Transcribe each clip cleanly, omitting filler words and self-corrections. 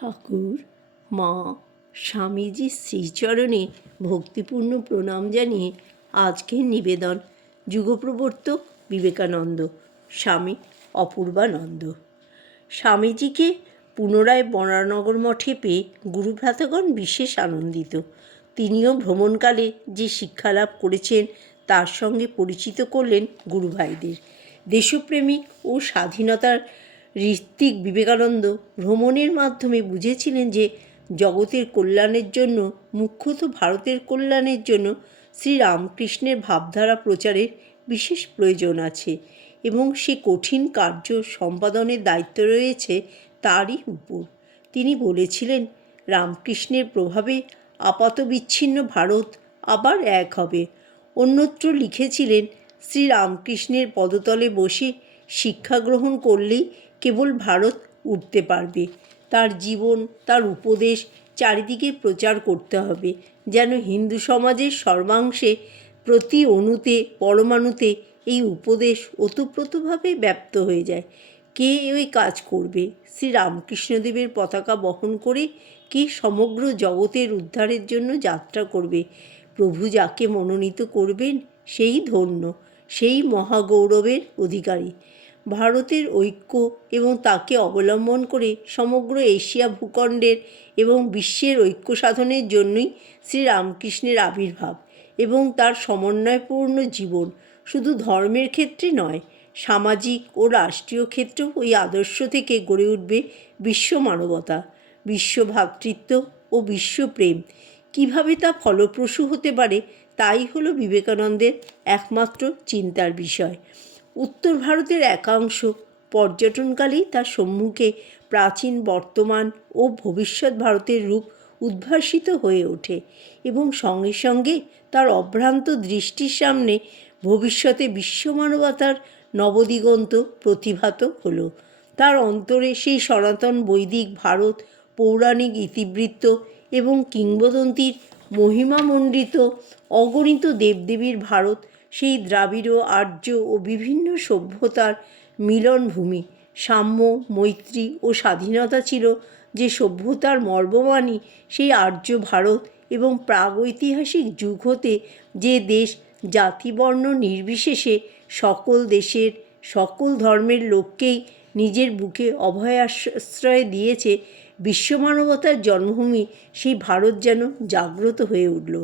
ঠাকুর, মা, স্বামীজির শ্রীচরণে ভক্তিপূর্ণ প্রণাম জানিয়ে আজকের নিবেদন যুগপ্রবর্তক বিবেকানন্দ, স্বামী অপূর্বানন্দ। স্বামীজিকে পুনরায় বরানগর মঠে পেয়ে গুরুভ্রাতাগণ বিশেষ আনন্দিত। তিনিও ভ্রমণকালে যে শিক্ষালাভ করেছেন তার সঙ্গে পরিচিত করলেন গুরুভাইদের। দেশপ্রেমিক ও স্বাধীনতার ঋত্বিক বিবেকানন্দ ভ্রমণের মাধ্যমে বুঝেছিলেন যে জগতের কল্যাণের জন্য, মুখ্যত ভারতের কল্যাণের জন্য শ্রীরামকৃষ্ণের ভাবধারা প্রচারের বিশেষ প্রয়োজন আছে এবং সে কঠিন কার্য সম্পাদনের দায়িত্ব রয়েছে তারই উপর। তিনি বলেছিলেন, রামকৃষ্ণের প্রভাবে আপাত বিচ্ছিন্ন ভারত আবার এক হবে। অন্যত্র লিখেছিলেন, শ্রীরামকৃষ্ণের পদতলে বসে শিক্ষা গ্রহণ করলেই কেবল ভারত উঠতে পারবে। তার জীবন, তার উপদেশ চারিদিকে প্রচার করতে হবে, যেন হিন্দু সমাজের সর্বাংশে, প্রতি অণুতে, পরমাণুতে এই উপদেশ ওতপ্রোতভাবে ব্যাপ্ত হয়ে যায়। কে ওই কাজ করবে? শ্রীরামকৃষ্ণদেবের পতাকা বহন করে কে সমগ্র জগতের উদ্ধারের জন্য যাত্রা করবে? প্রভু যাকে মনোনীত করবেন সেই ধন্য, সেই মহাগৌরবের অধিকারী। ভারতের ঐক্য এবং তাকে অবলম্বন করে সমগ্র এশিয়া ভূখণ্ডের এবং বিশ্বের ঐক্য সাধনের জন্যই শ্রীরামকৃষ্ণের আবির্ভাব এবং তার সমন্বয়পূর্ণ জীবন। শুধু ধর্মের ক্ষেত্রে নয়, সামাজিক ও রাষ্ট্রীয় ক্ষেত্রেও ওই আদর্শ থেকে গড়ে উঠবে বিশ্ব মানবতা, বিশ্ব ভ্রাতৃত্ব ও বিশ্বপ্রেম। কীভাবে তা ফলপ্রসূ হতে পারে তাই হলো বিবেকানন্দের একমাত্র চিন্তার বিষয়। উত্তর ভারতের একাংশ পর্যটনকালেই তার সম্মুখে প্রাচীন, বর্তমান ও ভবিষ্যৎ ভারতের রূপ উদ্ভাসিত হয়ে ওঠে এবং সঙ্গে সঙ্গে তার অভ্রান্ত দৃষ্টির সামনে ভবিষ্যতে বিশ্বমানবতার নবদিগন্ত প্রতিভাত হলো। তার অন্তরে সেই সনাতন বৈদিক ভারত, পৌরাণিক ইতিবৃত্ত এবং কিংবদন্তির মহিমামণ্ডিত অগণিত দেবদেবীর ভারত, সেই দ্রাবিড়, আর্য ও বিভিন্ন সভ্যতার মিলনভূমি। সাম্য, মৈত্রী ও স্বাধীনতা ছিল যে সভ্যতার মর্মবাণী, সেই আর্য ভারত এবং প্রাগৈতিহাসিক যুগ হতে যে দেশ জাতিবর্ণ নির্বিশেষে সকল দেশের, সকল ধর্মের লোককেই নিজের বুকে অভয়াশ্রয় দিয়েছে, বিশ্বমানবতার জন্মভূমি সেই ভারত যেন জাগ্রত হয়ে উঠল।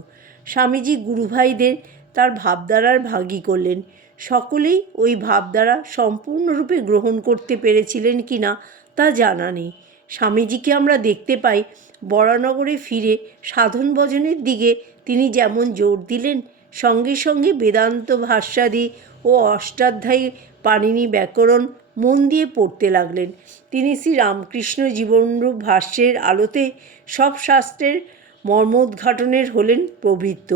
স্বামীজি গুরুভাইদের তার ভাবধারার ভাগী করলেন। সকলেই ওই ভাবধারা সম্পূর্ণরূপে গ্রহণ করতে পেরেছিলেন কি না তা জানা নেই। স্বামীজিকে আমরা দেখতে পাই বরানগরে ফিরে সাধন ভজনের দিকে তিনি যেমন জোর দিলেন, সঙ্গে সঙ্গে বেদান্ত ভাষ্যাদি ও অষ্টাধ্যায়ী পাণিনি ব্যাকরণ মন দিয়ে পড়তে লাগলেন। তিনি শ্রীরামকৃষ্ণ জীবনরূপ ভাষ্যের আলোতে সব শাস্ত্রের মর্মোদ্ঘাটনের হলেন প্রবৃত্ত।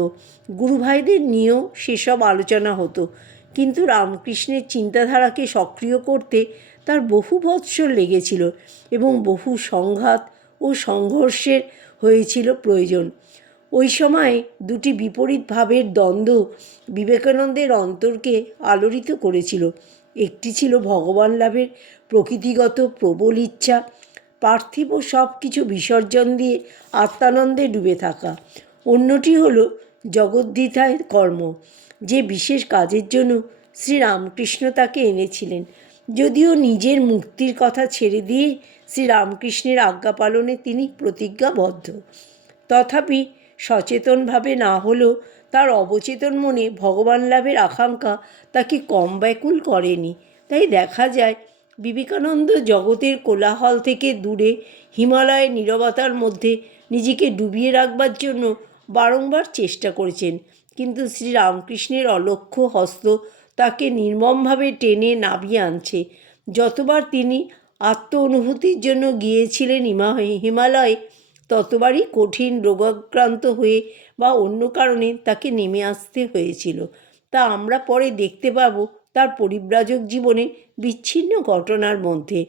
গুরুভাইদের নিয়েও সেসব আলোচনা হতো, কিন্তু রামকৃষ্ণের চিন্তাধারাকে সক্রিয় করতে তার বহু বৎসর লেগেছিল এবং বহু সংঘাত ও সংঘর্ষের হয়েছিল প্রয়োজন। ওই সময় দুটি বিপরীত ভাবের দ্বন্দ্ব বিবেকানন্দের অন্তরকে আলোড়িত করেছিল। একটি ছিল ভগবান লাভের প্রকৃতিগত প্রবল ইচ্ছা, পার্থিব সব কিছু বিসর্জন দিয়ে আত্মানন্দে ডুবে থাকা। অন্যটি হলো জগদ্ধিতায় কর্ম, যে বিশেষ কাজের জন্য শ্রীরামকৃষ্ণ তাকে এনেছিলেন। যদিও নিজের মুক্তির কথা ছেড়ে দিয়ে শ্রীরামকৃষ্ণের আজ্ঞা পালনে তিনি প্রতিজ্ঞাবদ্ধ, তথাপি সচেতনভাবে না হলেও তার অবচেতন মনে ভগবান লাভের আকাঙ্ক্ষা তাকে কম ব্যাকুল করেনি। তাই দেখা যায় বিবেকানন্দ জগতের কোলাহল থেকে দূরে হিমালয়ের নীরবতার মধ্যে নিজেকে ডুবিয়ে রাখবার জন্য বারংবার চেষ্টা করেছেন, কিন্তু শ্রীরামকৃষ্ণের অলক্ষ্য হস্ত তাকে নির্মমভাবে টেনে নামিয়ে আনছে। যতবার তিনি আত্ম অনুভূতির জন্য গিয়েছিলেন হিমালয়ে, ততবারই কঠিন রোগাক্রান্ত হয়ে বা অন্য কারণে তাকে নেমে আসতে হয়েছিল। তা আমরা পরে দেখতে পাব তার পরিব্রাজক জীবনে বিচ্ছিন্ন ঘটনার মধ্যে।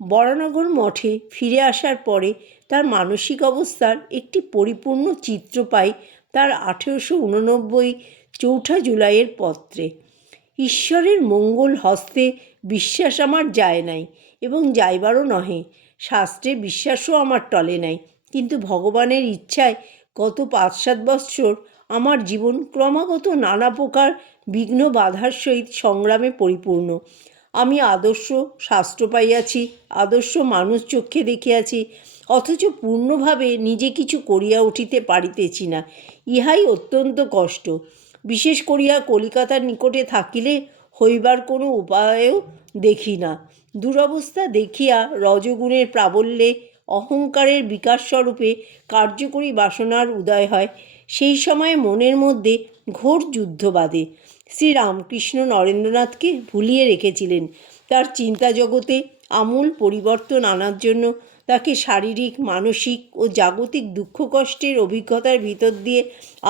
বরানগর মঠে ফিরে আসার পরে তার মানসিক অবস্থার একটি পরিপূর্ণ চিত্র পাই তার 1889 চৌঠা জুলাইয়ের পত্রে। ঈশ্বরের মঙ্গল হস্তে বিশ্বাস আমার যায় নাই এবং যাইবারও নহে। শাস্ত্রে বিশ্বাসও আমার টলে নাই, কিন্তু ভগবানের ইচ্ছায় গত 5-7 বৎসর আমার জীবন ক্রমাগত নানা প্রকার বিঘ্ন বাধার সহিত সংগ্রামে পরিপূর্ণ। আমি আদর্শ শাস্ত্র পাইয়াছি, আদর্শ মানুষ চক্ষে দেখিয়াছি, অথচ পূর্ণভাবে নিজে কিছু করিয়া উঠিতে পারিতেছি না। ইহাই অত্যন্ত কষ্ট। বিশেষ করিয়া কলিকাতার নিকটে থাকিলে হইবার কোনো উপায়ও দেখি না। দুরবস্থা দেখিয়া রজগুণের প্রাবল্যে অহংকারের বিকাশস্বরূপে কার্যকরী বাসনার উদয় হয়। সেই সময় মনের মধ্যে ঘোর যুদ্ধ বাধে। শ্রীরামকৃষ্ণ নরেন্দ্রনাথকে ভুলিয়ে রেখেছিলেন। তার চিন্তা জগতে আমূল পরিবর্তন আনার জন্য তাকে শারীরিক, মানসিক ও জাগতিক দুঃখ কষ্টের অভিজ্ঞতার ভিতর দিয়ে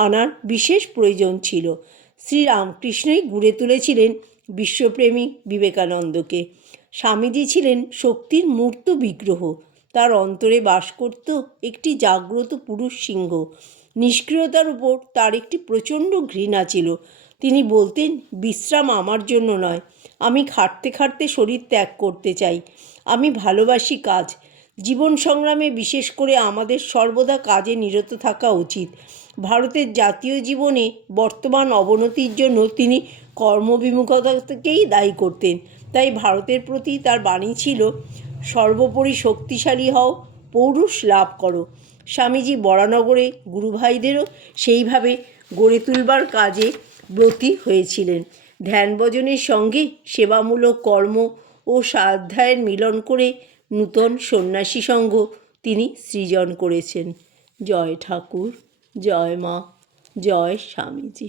আনার বিশেষ প্রয়োজন ছিল। শ্রীরামকৃষ্ণই গড়ে তুলেছিলেন বিশ্বপ্রেমী বিবেকানন্দকে। স্বামীজি ছিলেন শক্তির মূর্ত বিগ্রহ। তার অন্তরে বাস করত একটি জাগ্রত পুরুষ সিংহ। নিষ্ক্রিয়তার উপর তার একটি প্রচণ্ড ঘৃণা ছিল। তিনি বলতেন, বিশ্রাম আমার জন্য নয়, আমি খাটতে খাটতে শরীর ত্যাগ করতে চাই। আমি ভালোবাসি কাজ। জীবন সংগ্রামে বিশেষ করে আমাদের সর্বদা কাজে নিরত থাকা উচিত। ভারতের জাতীয় জীবনে বর্তমান অবনতির জন্য তিনি কর্মবিমুখতাকেই দায়ী করতেন। তাই ভারতের প্রতি তার বাণী ছিল, সর্বোপরি শক্তিশালী হও, পৌরুষ লাভ করো। স্বামীজি বরানগরে গুরুভাইদেরও সেইভাবে গড়ে তুলবার কাজে ব্রতী হয়েছিলেন। ধ্যান ভজনের সঙ্গে সেবামূলক কর্ম ও স্বাধ্যায়ের মিলন করে নূতন সন্ন্যাসী সংঘ তিনি সৃজন করেছেন। জয় ঠাকুর, জয় মা, জয় স্বামীজি।